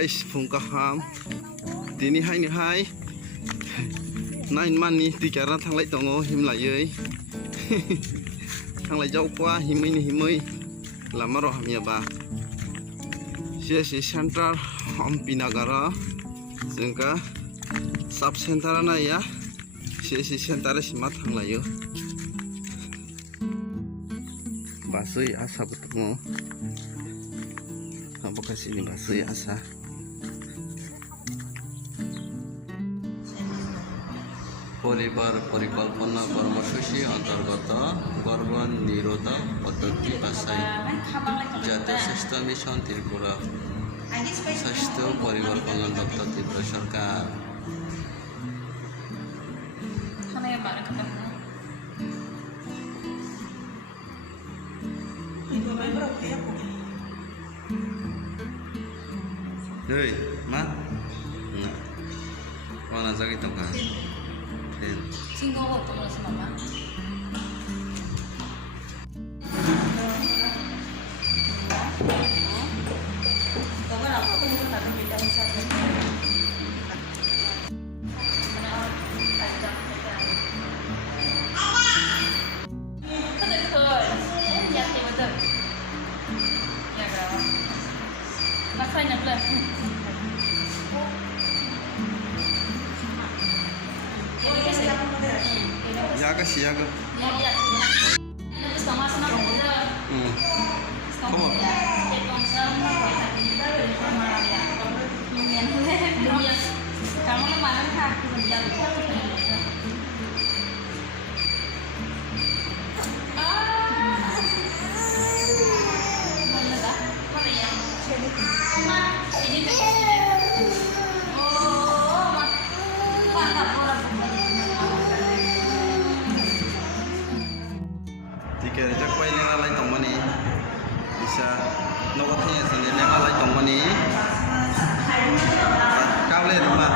guys, fungkaham. Dini hai ni hai. 9 month ni tikara thanglai tongo himlaiei. Thanglai jau kwa himai ni himai. Lama ro hamia ba. CSC center Hampinagara. Jengka sub center na ya. CSC center sima thanglaiyo. Basui asa betongo. Apakah sini basui asa? পরিবার পরিকল্পনা কর্মসূচি অন্তর্গত গর্ভধারণ নিরোধক পদ্ধতি বাছাই জাতীয় স্বাস্থ্য মিশন ত্রিপুরা স্বাস্থ্য পরিবার কল্যাণ দপ্তর ত্রিপুরা সরকার Hei, ma? Nah, mana lagi tengah? Singgo waktu mulai sama mama. Siaga, siaga. Ya. Sama-sama udah. Kamu? Kamu kemana kak? Jika rejak bayi yang lain tomani bisa nongkrongnya sendiri yang lain tomani kau lihat rumah